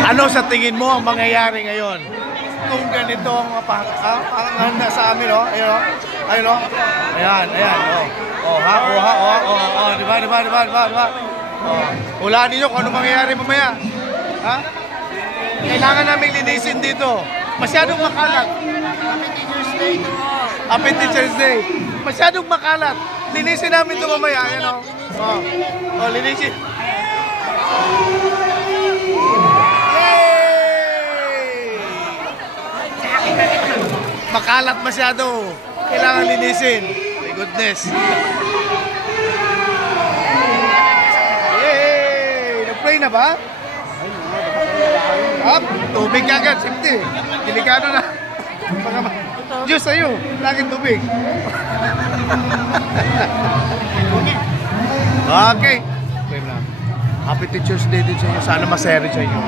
Ano sa tingin mo ang mangyayari ngayon? Kung ganito ang handa sa amin, oh. Ayun, oh. Ayun, oh. Ayan, ayan, oh. Oh, diba? Oh. Hulaan ninyo kung ano mangyayari mamaya. Ha? Kailangan namin linisin dito. Masyadong makalat. Happy Teacher's Day. Masyadong makalat. Linisin namin ito mamaya. Ayan, oh. Oh, linisin. Makalat masyado. Kailangan linisin. My goodness. Yay! Nag-pray na ba? Up! Tubig agad. Siyempre. Delikado na. Diyos sa'yo. Laging tubig. Okay. Happy Teacher's Day din sa inyo. Sana masaya rin sa inyo.